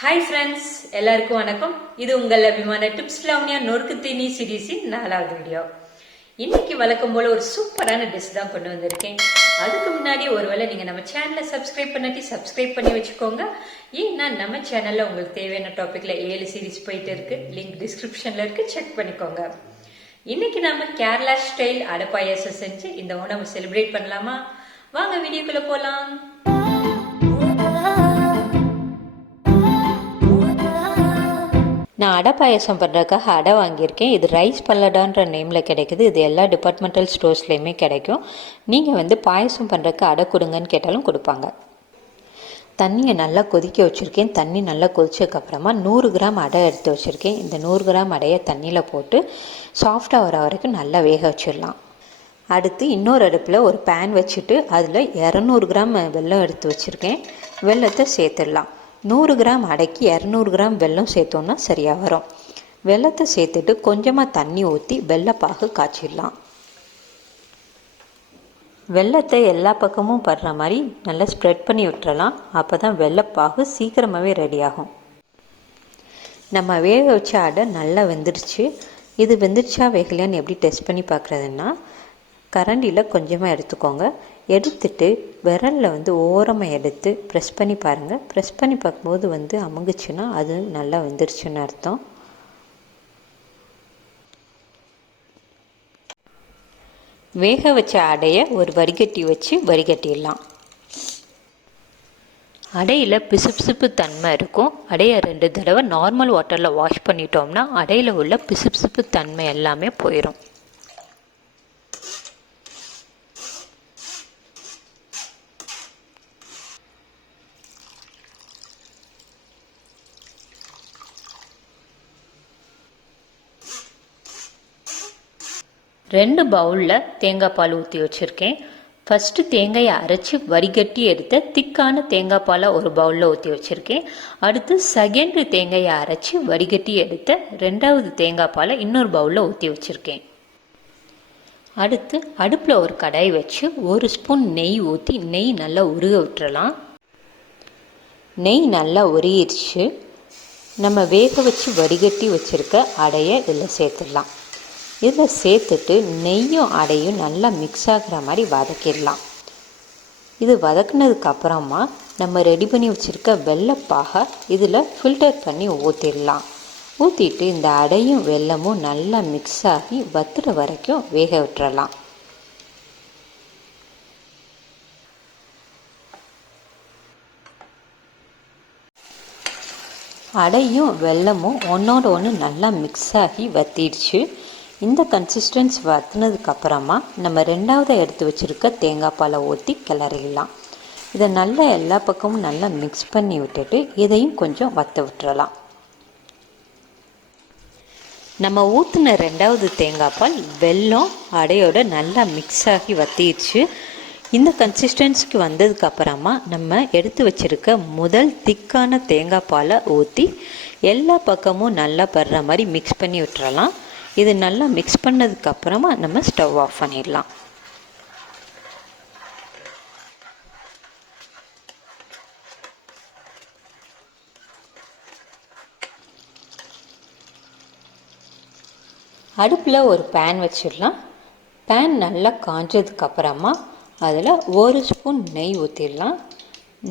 Hi friends, எல்லாருக்கும் வணக்கம். இது உங்கள் அபிமான டிப்ஸ்லாவண்யா நொறுக்கு தீனி சீரீஸின் 4வது வீடியோ. இன்னைக்கு வழக்கம் போல ஒரு சூப்பரான டிஷ் தான் கொண்டு வந்திருக்கேன். அதுக்கு முன்னாடி ஒருவேளை நீங்க நம்ம சேனலை சப்ஸ்கிரைப் பண்ணி சப்ஸ்கிரைப் பண்ணி வச்சுக்கோங்க. ஏன்னா நம்ம சேனல்ல உங்களுக்கு தேவையான டாபிக்ல 7 சீரீஸ் போயிட்டு இருக்கு. லிங்க் டிஸ்கிரிப்ஷன்ல இருக்கு, செக் பண்ணிக்கோங்க. இன்னைக்கு நாம கேரளா ஸ்டைல் அடை பாயாசம் செஞ்சு இந்த ஓணம் செலிப்ரேட் பண்ணலாமா? வாங்க வீடியோக்குள்ள போலாம். நான் அடை பாயசம் பண்ணுறதுக்காக அடை வாங்கியிருக்கேன். இது ரைஸ் பல்லடான்ற நேமில் கிடைக்குது. இது எல்லா டிபார்ட்மெண்டல் ஸ்டோர்ஸ்லேயுமே கிடைக்கும். நீங்கள் பாயசம் பண்ணுறதுக்கு அடை கொடுங்கன்னு கேட்டாலும் கொடுப்பாங்க. தண்ணியை நல்லா கொதிக்க வச்சுருக்கேன். தண்ணி நல்லா கொதிச்சதுக்கப்புறமா 100 கிராம் அடை எடுத்து வச்சுருக்கேன். இந்த 100 கிராம் அடையை தண்ணியில் போட்டு சாஃப்டாக வர வரைக்கும் நல்லா வேக வச்சிடலாம். அடுத்து இன்னொரு அடுப்பில் ஒரு பேன் வச்சுட்டு அதில் 200 கிராம் வெல்லம் எடுத்து வச்சுருக்கேன். வெல்லத்தை சேர்த்துடலாம். 100 கிராம் அடைக்கு 200 கிராம் வெல்லம் சேர்த்தோன்னா சரியாக வரும். வெல்லத்தை சேர்த்துட்டு கொஞ்சமாக தண்ணி ஊற்றி வெள்ளைப்பாகு காய்ச்சிடலாம். வெல்லத்தை எல்லா பக்கமும் படுற மாதிரி நல்லா ஸ்ப்ரெட் பண்ணி விட்டுறலாம். அப்போ தான் வெள்ளைப்பாகு சீக்கிரமாகவே ரெடி ஆகும். நம்ம வேக வச்ச அடை நல்லா வெந்துடுச்சு. இது வெந்துடுச்சா வேகலையான்னு எப்படி டெஸ்ட் பண்ணி பார்க்குறதுன்னா, கரண்டியில் கொஞ்சமாக எடுத்துக்கோங்க. எடுத்துட்டு விரலில் ஓரமாக எடுத்து ப்ரெஸ் பண்ணி பாருங்கள். ப்ரெஸ் பண்ணி பார்க்கும்போது அமுங்குச்சுன்னா அது நல்லா வெந்துருச்சுன்னு அர்த்தம். வேக வச்ச அடையை ஒரு வடிகட்டி வச்சு வடிகட்டிடலாம். அடையில் பிசுபிசுப்பு தன்மை இருக்கும். அடையை 2 தடவை நார்மல் வாட்டரில் வாஷ் பண்ணிட்டோம்னா அடையில் உள்ள பிசுபிசுப்பு தன்மை எல்லாமே போயிடும். ரெண்டு பவுலில் தேங்காய் பால் ஊற்றி வச்சுருக்கேன். ஃபஸ்ட்டு தேங்காயை அரைச்சி வடிகட்டி எடுத்த திக்கான தேங்காய் பாலை ஒரு பவுலில் ஊற்றி வச்சுருக்கேன். அடுத்து செகண்ட் தேங்காயை அரைச்சி வடிகட்டி எடுத்த 2வது தேங்காய் பாலை இன்னொரு பவுலில் ஊற்றி வச்சுருக்கேன். அடுத்து அடுப்பில் ஒரு கடாய் வச்சு 1 ஸ்பூன் நெய் ஊற்றி நெய் நல்லா உருக விட்டுறலாம். நெய் நல்லா உருகிடுச்சு. நம்ம வேக வச்சு வடிகட்டி வச்சுருக்க அடையை இதில் சேர்த்துடலாம். இதில் சேர்த்துட்டு நெய்யும் அடையும் நல்லா மிக்ஸ் ஆகிற மாதிரி வதக்கிடலாம். இது வதக்குனதுக்கப்புறமா நம்ம ரெடி பண்ணி வச்சுருக்க வெள்ளைப்பாகை இதில் ஃபில்டர் பண்ணி ஊற்றிடலாம். ஊற்றிட்டு இந்த அடையும் வெல்லமும் நல்லா மிக்ஸ் ஆகி வத்துற வரைக்கும் வேக விட்டுறலாம். அடையும் வெல்லமும் ஒன்றோட ஒன்று நல்லா மிக்ஸ் ஆகி வத்திடுச்சு. இந்த கன்சிஸ்டன்ஸ் வற்றினதுக்கப்புறமா நம்ம 2வது எடுத்து வச்சுருக்க தேங்காய் பாலை ஊற்றி கிளறிடலாம். இதை நல்லா எல்லா பக்கமும் நல்லா மிக்ஸ் பண்ணி விட்டுட்டு இதையும் கொஞ்சம் வற்ற விட்டுறலாம். நம்ம ஊற்றின 2வது தேங்காய் பால் வெல்லம் அடையோட நல்லா மிக்ஸ் ஆகி வற்றிடுச்சு. இந்த கன்சிஸ்டன்ஸிக்கு வந்ததுக்கப்புறமா நம்ம எடுத்து வச்சுருக்க முதல் திக்கான தேங்காய் பாலை ஊற்றி எல்லா பக்கமும் நல்லா படுற மாதிரி மிக்ஸ் பண்ணி விட்டுறலாம். இது நல்லா மிக்ஸ் பண்ணதுக்கப்புறமா நம்ம ஸ்டவ் ஆஃப் பண்ணிடலாம். அடுப்பில் ஒரு பேன் வச்சிடலாம். பேன் நல்லா காஞ்சதுக்கப்புறமா அதில் 1 ஸ்பூன் நெய் ஊற்றிடலாம்.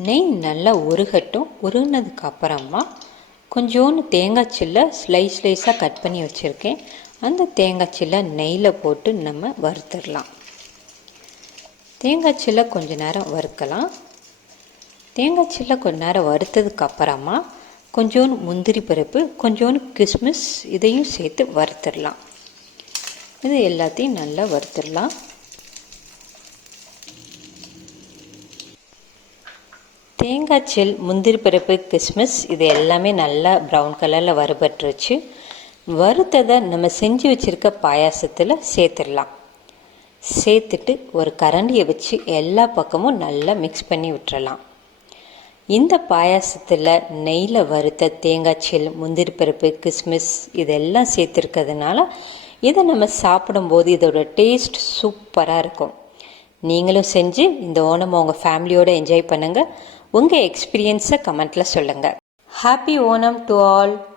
நெய் நல்லா உருகட்டும். உருகினதுக்கப்புறமா கொஞ்சோண்டு தேங்காய் சில்லை ஸ்லைஸாக கட் பண்ணி வச்சுருக்கேன். அந்த தேங்காய் சில்லை நெய்யில் போட்டு நம்ம வறுத்துடலாம். தேங்காய் சில்லை கொஞ்ச நேரம் வறுக்கலாம். தேங்காய் சில்லை கொஞ்ச நேரம் வறுத்ததுக்கப்புறமா கொஞ்சோண்டு முந்திரி பருப்பு, கொஞ்சோண்டு கிஸ்மிஸ் இதையும் சேர்த்து வறுத்துடலாம். இது எல்லாத்தையும் நல்லா வறுத்துடலாம். தேங்காய் சில், முந்திரி பருப்பு, கிஸ்மிஸ் இது எல்லாமே நல்லா ப்ரௌன் கலரில் வறுபட்டுருச்சு. வறுத்ததை நம்ம செஞ்சு வச்சுருக்க பாயாசத்தில் சேர்த்துடலாம். சேர்த்துட்டு ஒரு கரண்டியை வச்சு எல்லா பக்கமும் நல்லா மிக்ஸ் பண்ணி விட்டுறலாம். இந்த பாயாசத்தில் நெய்யில் வறுத்த தேங்காய் சில், முந்திரி பருப்பு, கிஸ்மிஸ் இதெல்லாம் சேர்த்துருக்கிறதுனால இதை நம்ம சாப்பிடும்போது இதோட டேஸ்ட் சூப்பராக இருக்கும். நீங்களும் செஞ்சு இந்த ஓணம் உங்கள் ஃபேமிலியோடு என்ஜாய் பண்ணுங்கள். உங்கள் எக்ஸ்பீரியன்ஸை கமெண்ட்டில் சொல்லுங்கள். Happy Onam to all.